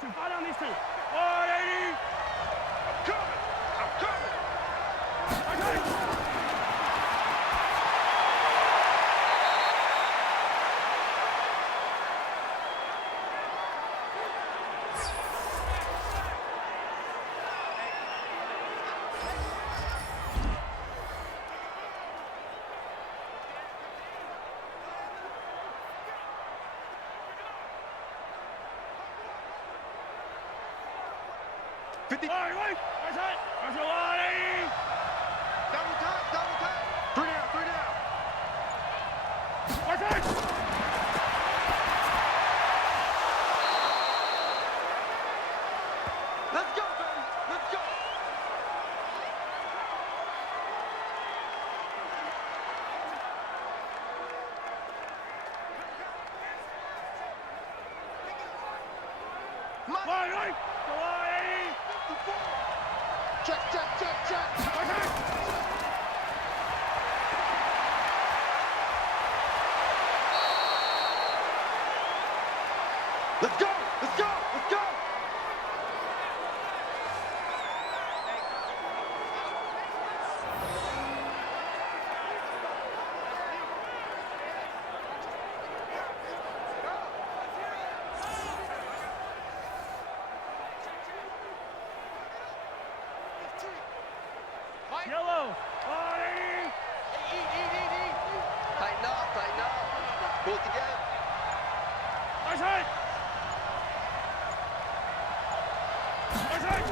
two. Fire down these two. 180. I'm coming. Okay. 50. All right, wait. Right side. Right side. 180. Double tap, double tap. 3 down, 3 down. Right side. Let's go, baby. Let's go. Right, right. 180. Check, check, check, check. Right side. Let's go, let's go, let's go. Yellow. 180. Tighten up, tighten up. Pull it together. Right side. Right side.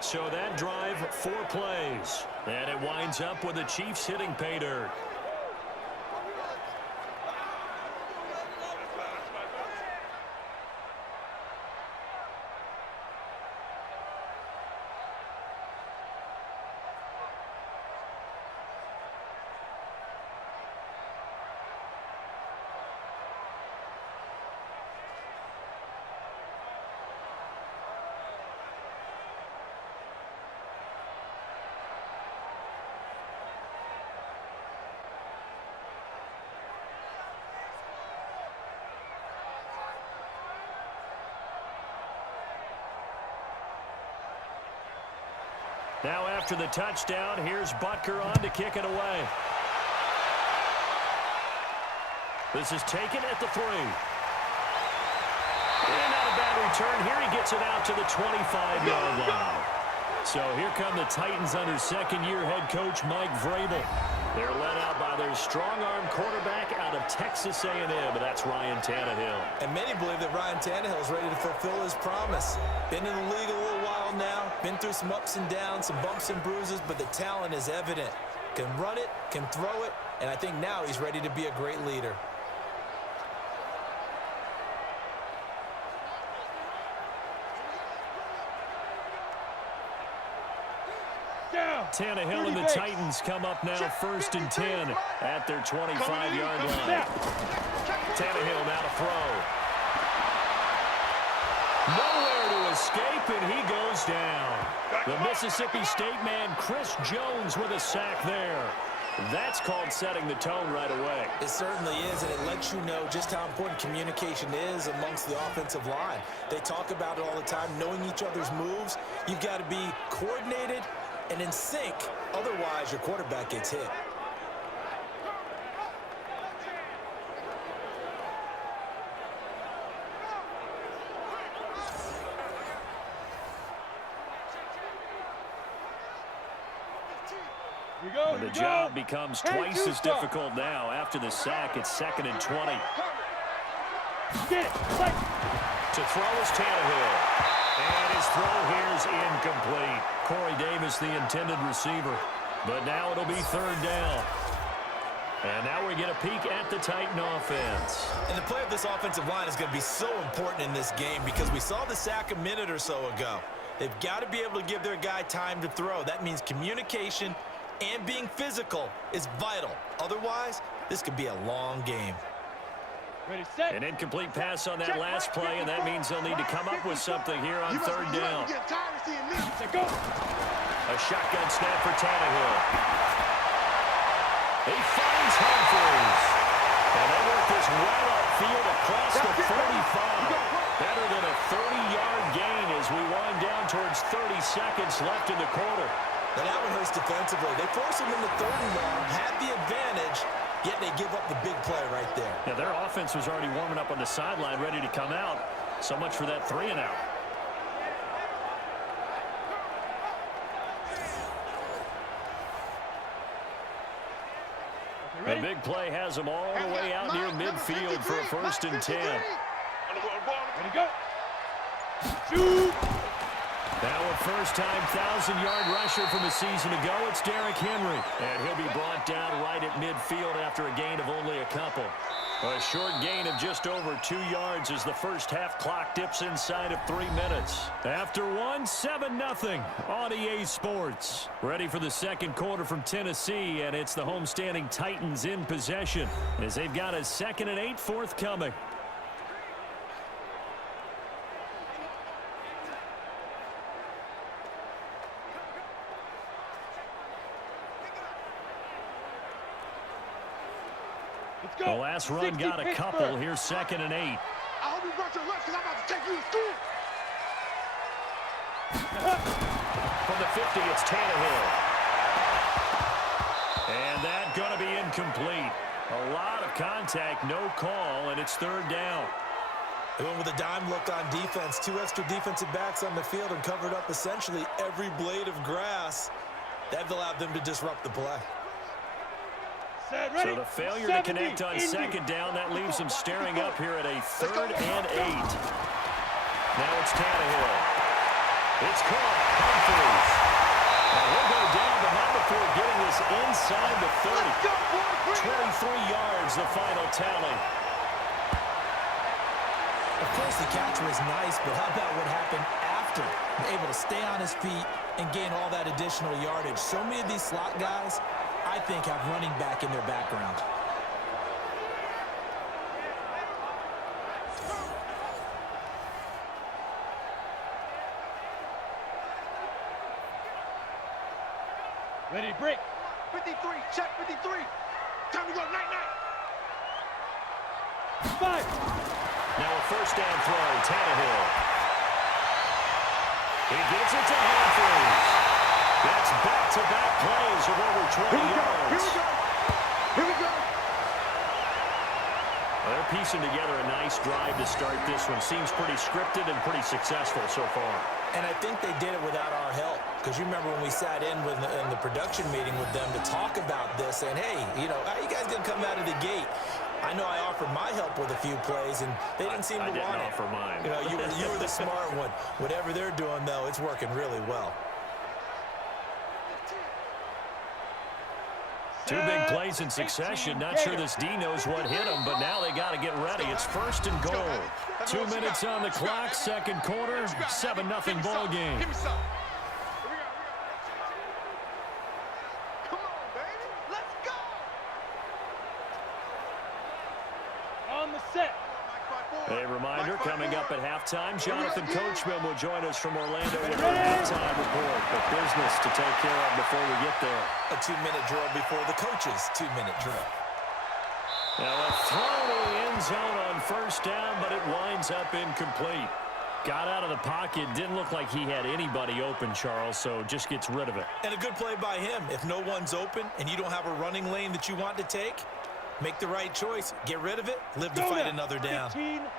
So that drive, 4 plays. And it winds up with the Chiefs hitting pay dirt. Now after the touchdown, here's Butker on to kick it away. This is taken at the 3. And not a bad return. Here he gets it out to the 25-yard line. So here come the Titans under second-year head coach Mike Vrabel. They're led out by their strong-arm quarterback out of Texas A&M, and that's Ryan Tannehill. And many believe that Ryan Tannehill is ready to fulfill his promise. Been in the league a little while now, been through some ups and downs, some bumps and bruises, but the talent is evident. Can run it, can throw it, and I think now he's ready to be a great leader. Tannehill and the Titans come up now 1st and 10 at their 25-yard line. Tannehill now to throw. Nowhere to escape, and he goes down. The Mississippi State man, Chris Jones, with a sack there. That's called setting the tone right away. It certainly is, and it lets you know just how important communication is amongst the offensive line. They talk about it all the time, knowing each other's moves. You've got to be coordinated and in sync. Otherwise, your quarterback gets hit. The job becomes twice as difficult now. After the sack, it's 2nd and 20. Get it. Play. To throw is Tannehill. And his throw here is incomplete. Corey Davis, the intended receiver. But now it'll be 3rd down. And now we get a peek at the Titan offense. And the play of this offensive line is going to be so important in this game because we saw the sack a minute or so ago. They've got to be able to give their guy time to throw. That means communication and being physical is vital. Otherwise, this could be a long game. Ready, set. An incomplete pass on that last play, and that means they'll need to come up with something here on 3rd down. Go. A shotgun snap for Tannehill. He finds Humphries. And they work this well upfield across the 45. Better than a 30-yard gain as we wind down towards 30 seconds left in the quarter. And that one hurts defensively. They force him into 3rd and long, had the advantage, yet they give up the big play right there. Yeah, their offense was already warming up on the sideline, ready to come out. So much for that 3 and out. The big play has them all the way out near midfield for a 1st and 10. Ready, go. Shoot. Now a first-time 1,000-yard rusher from a season ago, it's Derrick Henry. And he'll be brought down right at midfield after a gain of only a couple. A short gain of just over 2 yards as the first half clock dips inside of 3 minutes. After one, 7-0 on EA Sports. Ready for the second quarter from Tennessee, and it's the homestanding Titans in possession as they've got a 2nd and 8 forthcoming. The last run got a couple. Here's 2nd and 8. I hope you brought your lunch because I'm about to take you to school. From the 50, it's Tannehill. And that's going to be incomplete. A lot of contact, no call, and it's 3rd down. They went with a dime look on defense. 2 extra defensive backs on the field and covered up essentially every blade of grass. That allowed them to disrupt the play. So the failure to connect on 2nd down, that leaves them staring up here at a 3rd and 8. Now it's Tannehill. It's caught. Humphries. And he'll go down, but not before getting this inside the 30. 23 yards, the final tally. Of course, the catch was nice, but how about what happened after? Able to stay on his feet and gain all that additional yardage. So many of these slot guys, I think, have running back in their background. Ready, break. 53, check 53. Time to go, night-night. 5. Now a 1st down throw, Tannehill. He gets it to Humphries. That's back-to-back plays of over 20 yards. Here we go. They're piecing together a nice drive to start this one. Seems pretty scripted and pretty successful so far. And I think they did it without our help. Because you remember when we sat in the production meeting with them to talk about this, and hey, you know, how you guys going to come out of the gate? I know I offered my help with a few plays, and they didn't seem to want it. I didn't offer mine. You know, you were the smart one. Whatever they're doing, though, it's working really well. 2 big plays in succession. Not sure this D knows what hit him, but now they got to get ready. It's 1st and goal. 2 minutes on the clock, second quarter, 7-0 ball game. Give me some. Come on, baby. Let's go. On the set. A reminder reminder, coming up at halftime, Jonathan Coachman will join us from Orlando with a halftime report. But business to take care of before we get there. A 2-minute drill before the coach's 2-minute drill. Now a throw to the end zone on first down, but it winds up incomplete. Got out of the pocket, didn't look like he had anybody open, Charles, so just gets rid of it. And a good play by him. If no one's open and you don't have a running lane that you want to take, make the right choice. Get rid of it. Live to fight another down.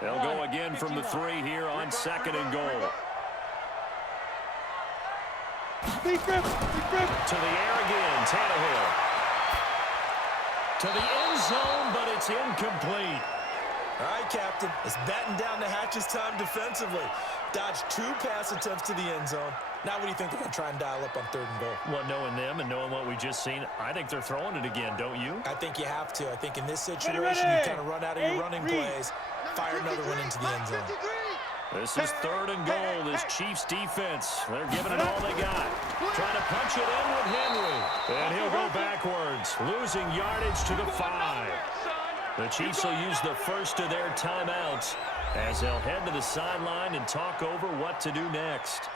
They'll go again from the 3 here on 2nd and goal. To the air again, Tannehill. To the end zone, but it's incomplete. All right, Captain. It's batten down the hatches time defensively. Dodged 2 pass attempts to the end zone. Now what do you think they're going to try and dial up on 3rd and goal? Well, knowing them and knowing what we just seen, I think they're throwing it again, don't you? I think you have to. I think in this situation, you kind of run out of your running plays, fire another one into the end zone. This is 3rd and goal. This Chiefs defense, they're giving it all they got. Trying to punch it in with Henry. And he'll go backwards, losing yardage to the 5. The Chiefs will use the first of their timeouts as they'll head to the sideline and talk over what to do next.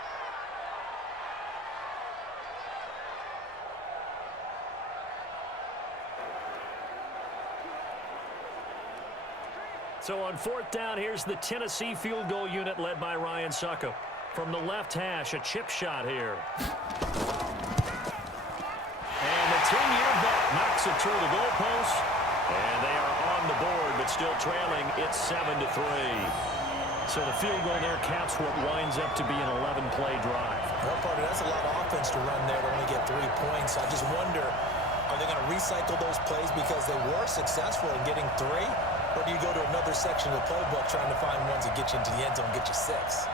So on 4th down, here's the Tennessee field goal unit led by Ryan Suckup. From the left hash, a chip shot here. And the 10-year vet knocks it through the goalpost. And they are on the board, but still trailing. It's 7-3. So the field goal there caps what winds up to be an 11-play drive. Well, partner, that's a lot of offense to run there to only get 3 points. I just wonder, are they going to recycle those plays because they were successful in getting 3? Or do you go to another section of the playbook trying to find ones that get you into the end zone and get you 6?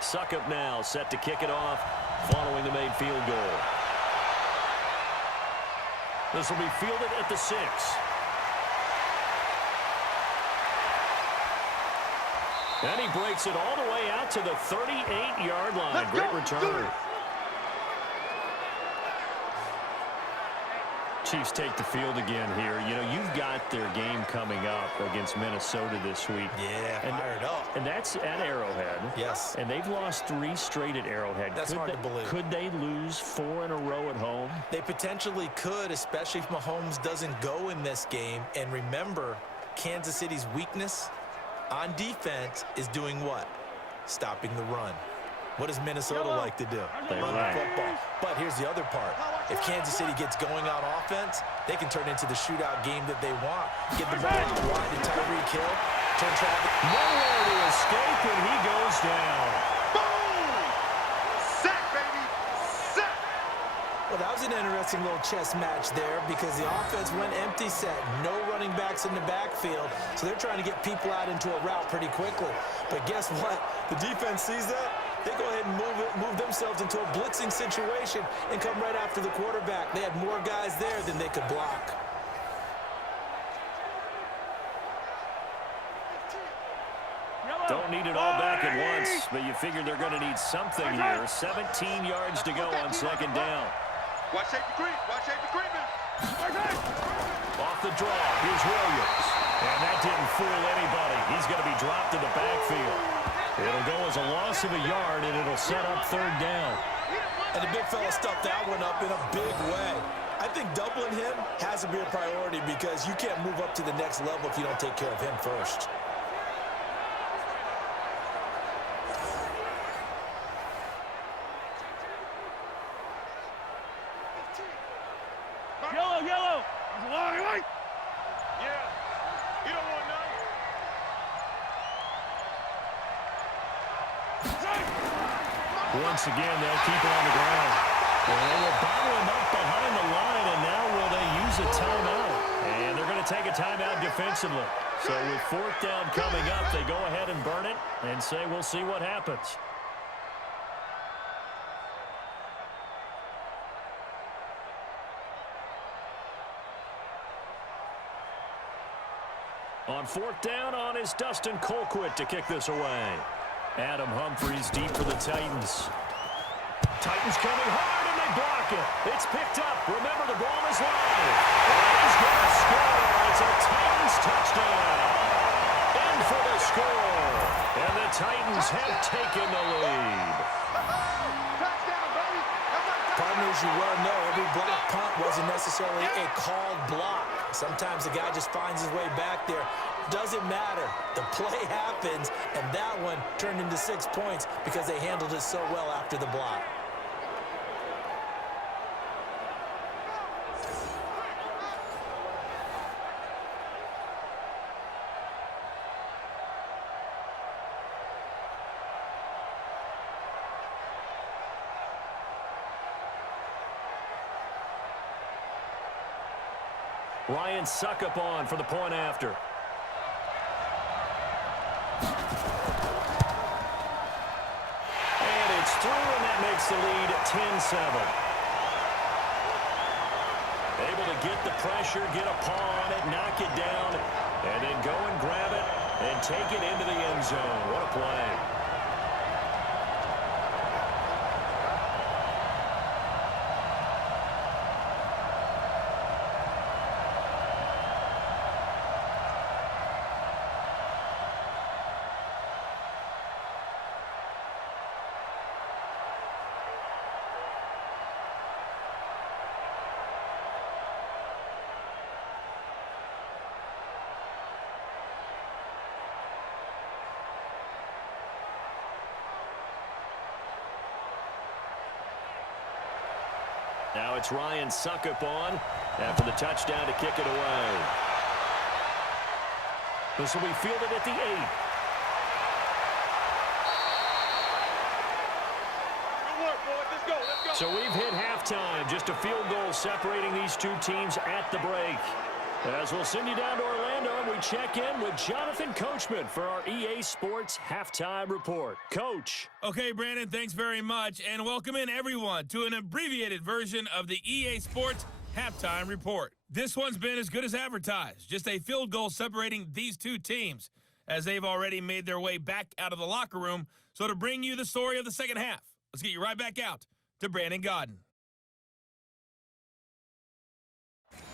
Suckup now set to kick it off following the made field goal. This will be fielded at the 6. And he breaks it all the way out to the 38-yard line. Great return. Chiefs take the field again here. You know, you've got their game coming up against Minnesota this week. Yeah, fired up. And that's at Arrowhead. Yes. And they've lost 3 straight at Arrowhead. That's hard to believe. Could they lose 4 in a row at home? They potentially could, especially if Mahomes doesn't go in this game. And remember, Kansas City's weakness on defense is doing what? Stopping the run. What does Minnesota like to do? They Run the football. But here's the other part. If Kansas City gets going on offense, they can turn into the shootout game that they want. Get the ball out wide to Tyreek Hill. Turn traffic. Nowhere to escape, and he goes down. Boom! Sack, baby! Sack! Well, that was an interesting little chess match there because the offense went empty set. No running backs in the backfield, so they're trying to get people out into a route pretty quickly. But guess what? The defense sees that. They go ahead and move themselves into a blitzing situation and come right after the quarterback. They had more guys there than they could block. Don't need it all back at once, but you figure they're going to need something here. 17 yards to go on 2nd down. Watch safety creep. Watch safety creeping. Off the draw, here's Williams. And that didn't fool anybody. He's going to be dropped in the backfield. It'll go as a loss of a yard, and it'll set up 3rd down. And the big fella stuffed that one up in a big way. I think doubling him has to be a priority because you can't move up to the next level if you don't take care of him first. Yellow. Yeah. You don't want none. Once again, they'll keep it on the ground. And they will bottle him up behind the line, and now will they use a timeout? And they're going to take a timeout defensively. So with 4th down coming up, they go ahead and burn it and say we'll see what happens. On fourth down on is Dustin Colquitt to kick this away. Adam Humphries deep for the Titans. Titans coming hard, and they block it. It's picked up. Remember, the ball is live. And he's going to score. It's a Titans touchdown. In for the score. And the Titans have taken the lead. Partners, you well know, every block punt wasn't necessarily a called block. Sometimes the guy just finds his way back there. Doesn't matter. The play happens, and that one turned into 6 points because they handled it so well after the block. Ryan Suckup on for the point after. And it's through, and that makes the lead 10-7. Able to get the pressure, get a paw on it, knock it down, and then go and grab it and take it into the end zone. What a play. Now it's Ryan Suckup on after the touchdown to kick it away. This will be fielded at the 8. Good work, boys. Let's go. Let's go. So we've hit halftime. Just a field goal separating these two teams at the break. As we'll send you down to Orlando, we check in with Jonathan Coachman for our EA Sports Halftime Report. Coach. Okay, Brandon, thanks very much, and welcome in everyone to an abbreviated version of the EA Sports Halftime Report. This one's been as good as advertised, just a field goal separating these two teams, as they've already made their way back out of the locker room. So to bring you the story of the second half, let's get you right back out to Brandon Godden.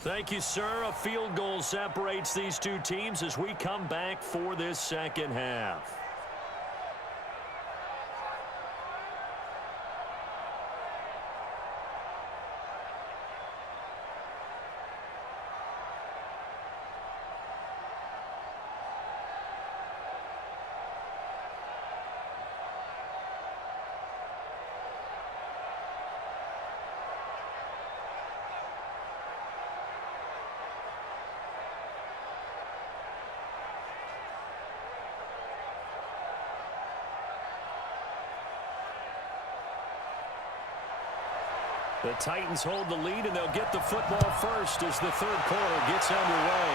Thank you, sir. A field goal separates these two teams as we come back for this second half. The Titans hold the lead, and they'll get the football first as the third quarter gets underway.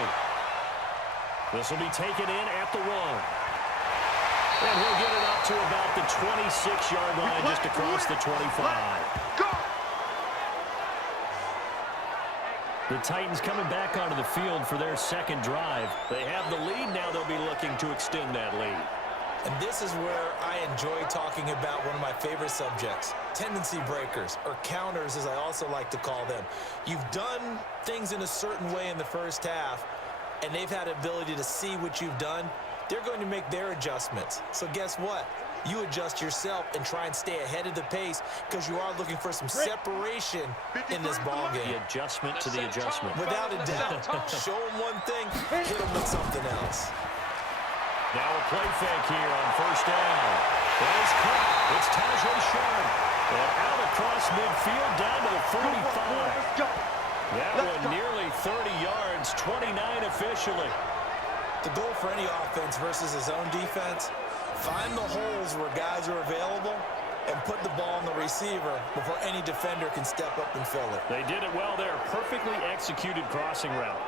This will be taken in at the 1. And he'll get it up to about the 26-yard line, just across the 25. The Titans coming back onto the field for their second drive. They have the lead. Now they'll be looking to extend that lead. And this is where I enjoy talking about one of my favorite subjects, tendency breakers, or counters as I also like to call them. You've done things in a certain way in the first half, and they've had the ability to see what you've done. They're going to make their adjustments. So guess what? You adjust yourself and try and stay ahead of the pace because you are looking for some separation in this ball game. The adjustment to the adjustment. Without a doubt. Show them one thing, hit them with something else. Now a play fake here on first down. Nice cut. It's Tajay Sharp. And out across midfield down to the 45. That one nearly 30 yards, 29 officially. The goal for any offense versus his own defense, find the holes where guys are available and put the ball on the receiver before any defender can step up and fill it. They did it well there. Perfectly executed crossing route.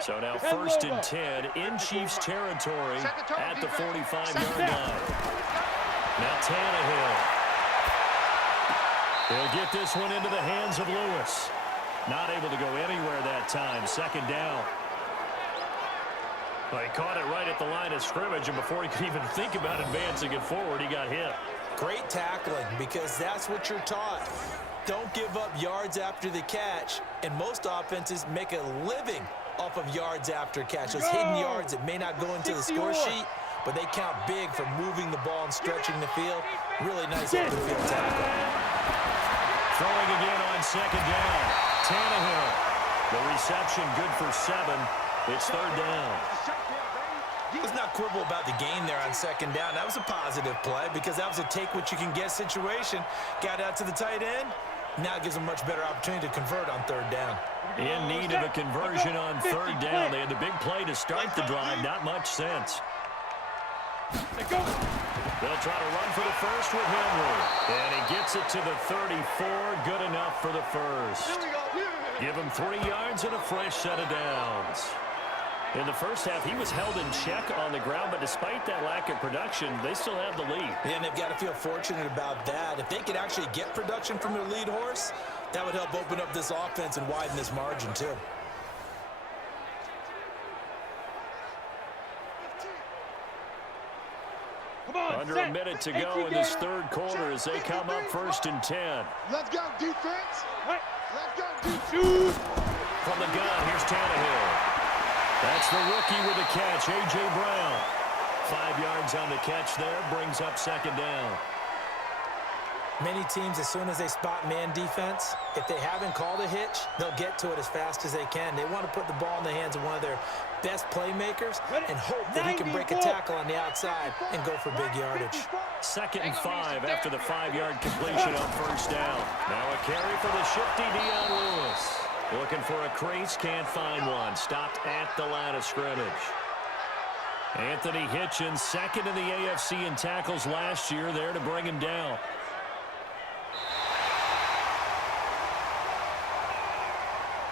So now first and 10 in Chiefs territory at the 45-yard line. Now Tannehill. He'll get this one into the hands of Lewis. Not able to go anywhere that time. Second down. Well, he caught it right at the line of scrimmage, and before he could even think about advancing it forward, he got hit. Great tackling, because that's what you're taught. Don't give up yards after the catch, and most offenses make a living off of yards after catch. Those hidden yards that may not go into the score sheet, but they count big for moving the ball and stretching the field. Really nice open field tackle. Throwing again on second down. Tannehill. The reception good for 7. It's third down. Let's not quibble about the gain there on second down. That was a positive play because that was a take-what-you-can-get situation. Got out to the tight end. Now it gives them a much better opportunity to convert on third down. In need of a conversion on third down. They had the big play to start the drive. Not much sense. They'll try to run for the first with Henry. And he gets it to the 34. Good enough for the first. Give him 3 yards and a fresh set of downs. In the first half, he was held in check on the ground, but despite that lack of production, they still have the lead. And they've got to feel fortunate about that. If they could actually get production from their lead horse, that would help open up this offense and widen this margin, too. Under a minute to go in this third quarter as they come up first and 10. Let's go, defense. Let's go, defense. From the gun, here's Tannehill. That's the rookie with the catch, A.J. Brown. 5 yards on the catch there, brings up second down. Many teams, as soon as they spot man defense, if they haven't called a hitch, they'll get to it as fast as they can. They want to put the ball in the hands of one of their best playmakers and hope that he can break a tackle on the outside and go for big yardage. 2nd and 5 after the 5-yard completion on first down. Now a carry for the shifty Dion Lewis. Looking for a crease, can't find one. Stopped at the line of scrimmage. Anthony Hitchens, second in the AFC in tackles last year, there to bring him down.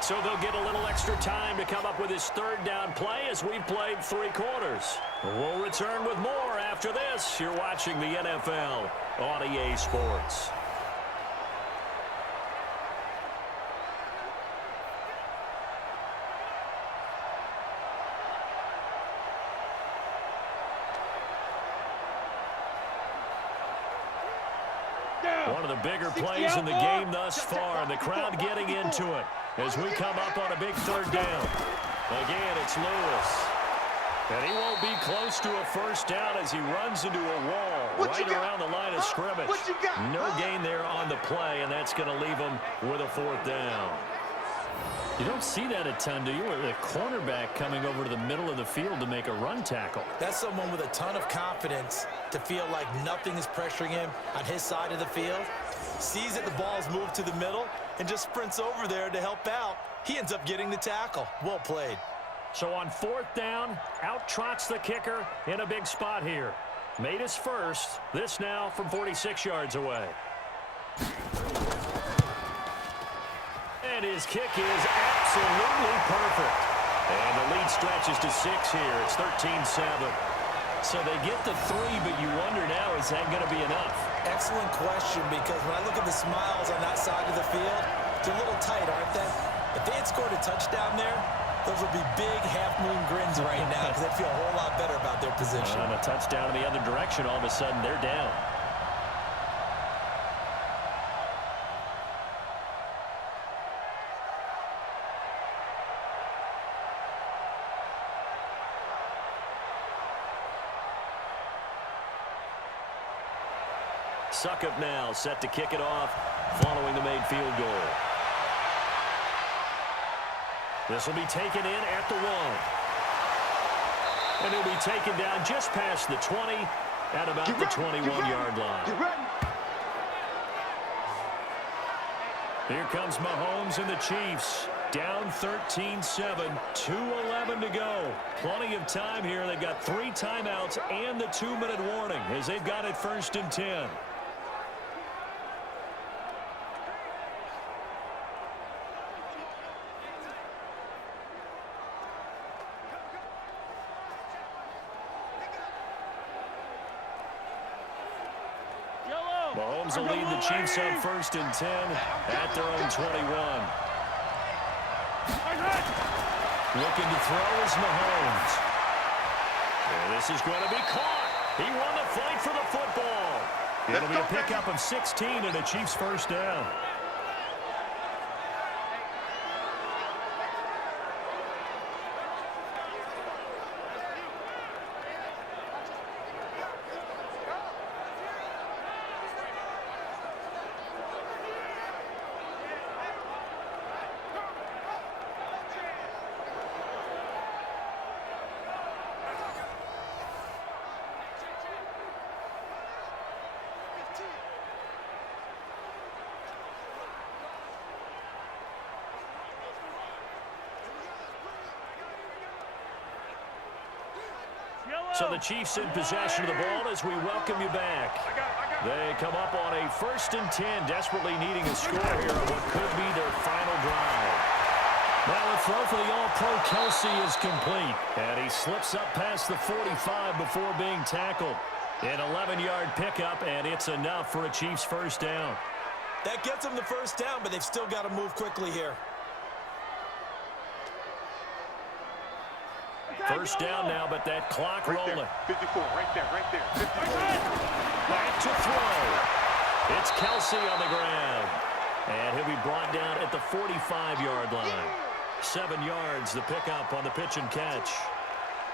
So they'll get a little extra time to come up with his third down play as we've played 3 quarters. We'll return with more after this. You're watching the NFL on EA Sports. One of the bigger plays in the game thus far, and the crowd getting into it as we come up on a big third down. Again, it's Lewis. And he won't be close to a first down as he runs into a wall right around the line of scrimmage. No gain there on the play, and that's going to leave him with a 4th down. You don't see that a ton, do you? With a cornerback coming over to the middle of the field to make a run tackle. That's someone with a ton of confidence to feel like nothing is pressuring him on his side of the field. Sees that the ball's moved to the middle and just sprints over there to help out. He ends up getting the tackle. Well played. So on 4th down, out trots the kicker in a big spot here. Made his first. This now from 46 yards away. And his kick is absolutely perfect. And the lead stretches to 6 here. It's 13-7. So they get the 3, but you wonder now, is that going to be enough? Excellent question, because when I look at the smiles on that side of the field, they're a little tight, aren't they? If they had scored a touchdown there, those would be big half-moon grins right now because they'd feel a whole lot better about their position. And a touchdown in the other direction, all of a sudden they're down. Suckup now set to kick it off following the made field goal. This will be taken in at the 1. And it'll be taken down just past the 20 at about the 21-yard line. Here comes Mahomes and the Chiefs. Down 13-7, 2:11 to go. Plenty of time here. They've got 3 timeouts and the 2-minute warning as they've got it 1st and 10. Mahomes will lead the Chiefs up 1st and 10 at their own 21. Looking to throw is Mahomes. And this is going to be caught. He won the fight for the football. It'll be a pickup of 16 and a Chiefs first down. So the Chiefs in possession of the ball as we welcome you back. They come up on a 1st and 10, desperately needing a score here on what could be their final drive. Now the throw for the All-Pro Kelsey is complete, and he slips up past the 45 before being tackled. An 11-yard pickup, and it's enough for a Chiefs first down. That gets them the first down, but they've still got to move quickly here. First down now, but that clock rolling. 54, right there, right there. 54. Back to throw. It's Kelsey on the ground. And he'll be brought down at the 45-yard line. 7 yards, the pickup on the pitch and catch.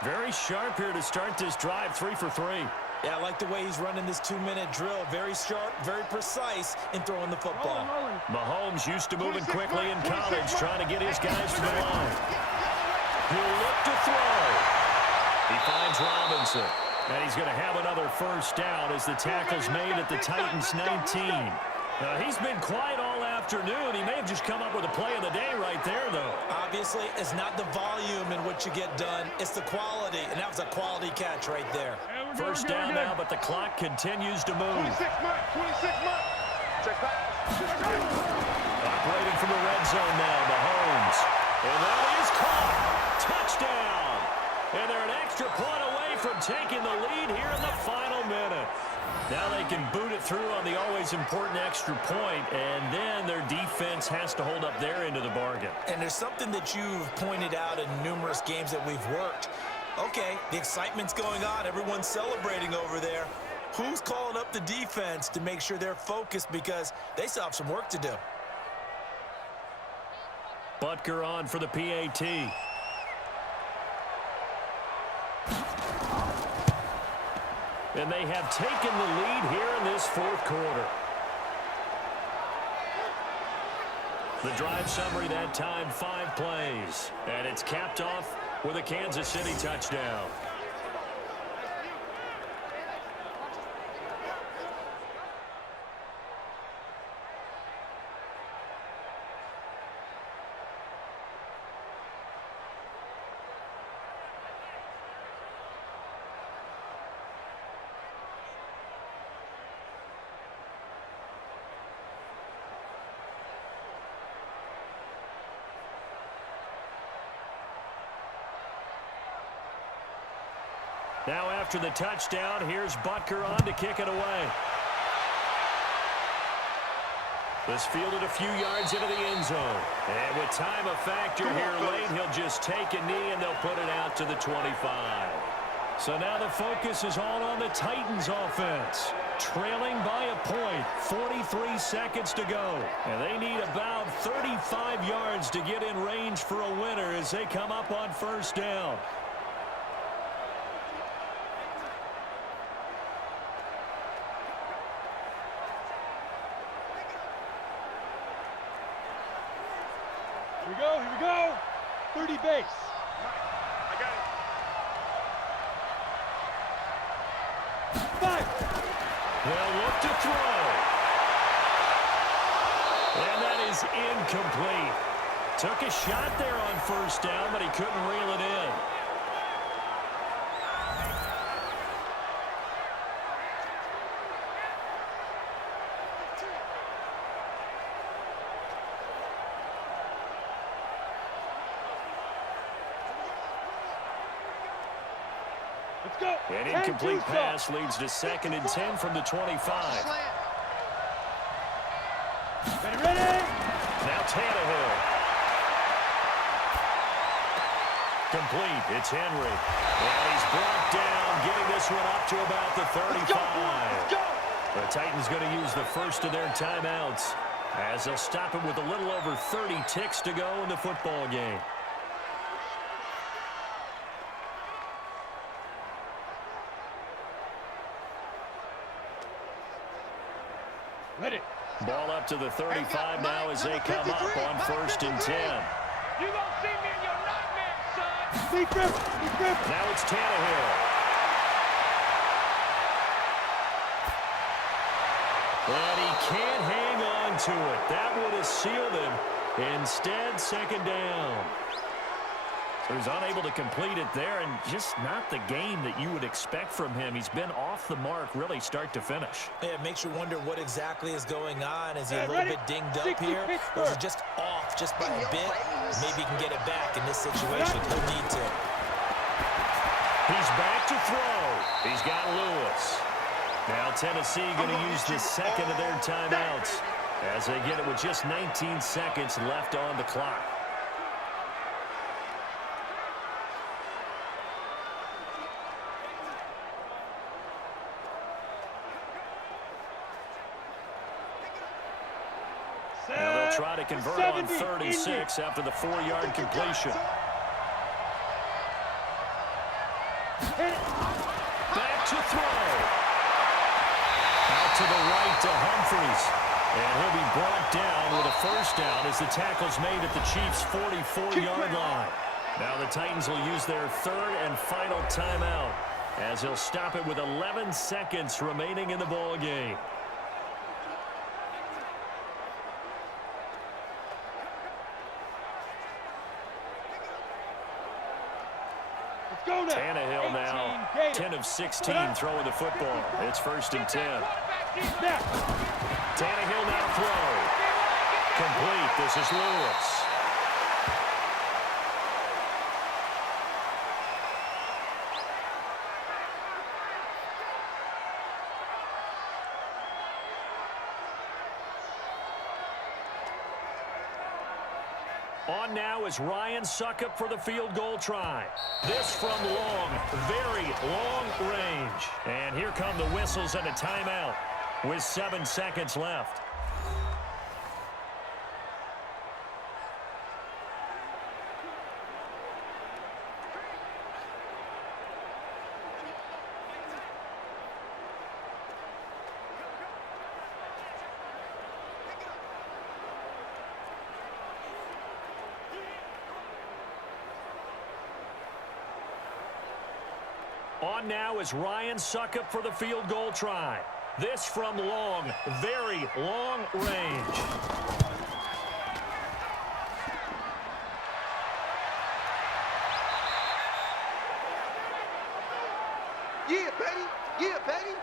Very sharp here to start this drive, 3 for 3. Yeah, I like the way he's running this 2-minute drill. Very sharp, very precise in throwing the football. Mahomes used to moving quickly in college, trying to get his guys to the line. He'll look to throw. He finds Robinson. And he's going to have another first down as the tackle's made at the Titans' 19. He's been quiet all afternoon. He may have just come up with a play of the day right there, though. Obviously, it's not the volume in which you get done. It's the quality, and that was a quality catch right there. First down now, but the clock continues to move. 26 months. Check back. Operating from the red zone now, Mahomes. And that is caught. Touchdown. And they're an extra point away from taking the lead here in the final minute. Now they can boot it through on the always important extra point, and then their defense has to hold up their end of the bargain. And there's something that you've pointed out in numerous games that we've worked. Okay, the excitement's going on. Everyone's celebrating over there. Who's calling up the defense to make sure they're focused, because they still have some work to do? Butker on for the PAT. And they have taken the lead here in this 4th quarter. The drive summary that time, 5 plays. And it's capped off with a Kansas City touchdown. Now after the touchdown, here's Butker on to kick it away. This fielded a few yards into the end zone. And with time a factor here late, he'll just take a knee and they'll put it out to the 25. So now the focus is all on the Titans offense. Trailing by a point, 43 seconds to go. And they need about 35 yards to get in range for a winner as they come up on first down. Here we go. 30 base. I got it. 5. They'll look to throw. And that is incomplete. Took a shot there on first down, but he couldn't reel it in. Let's go. An incomplete pass leads to 2nd and 10 from the 25. Tannehill. Complete. It's Henry. And he's brought down, getting this one up to about the 35. The Titans going to use the first of their timeouts as they'll stop it with a little over 30 ticks to go in the football game. Ready. Ball up to the 35 now as they come up on 1st and 10. You gonna see me in your nightmare, son. Be grip. Now it's Tannehill. And he can't hang on to it. That would have sealed him. Instead, 2nd down. So he's unable to complete it there, and just not the game that you would expect from him. He's been off the mark really start to finish. Yeah, it makes you wonder what exactly is going on. Is he a little bit dinged up here? Or is he just off just by a bit? Maybe he can get it back in this situation. He'll need to. He's back to throw. He's got Lewis. Now Tennessee going to use the second of their timeouts as they get it with just 19 seconds left on the clock. Now they'll try to convert on 36 after the 4-yard completion. Back to throw. Out to the right to Humphries. And he'll be brought down with a 1st down as the tackle's made at the Chiefs' 44-yard line. Now the Titans will use their 3rd and final timeout as they'll stop it with 11 seconds remaining in the ball game. Tannehill now 10 of 16 throwing the football. It's 1st and 10. Tannehill now throw. Complete. This is Lewis. On now is Ryan Suckup for the field goal try. This from long, very long range. And here come the whistles and a timeout with 7 seconds left. On now is Ryan Suckup for the field goal try. This from long, very long range. Yeah, baby. Yeah, baby.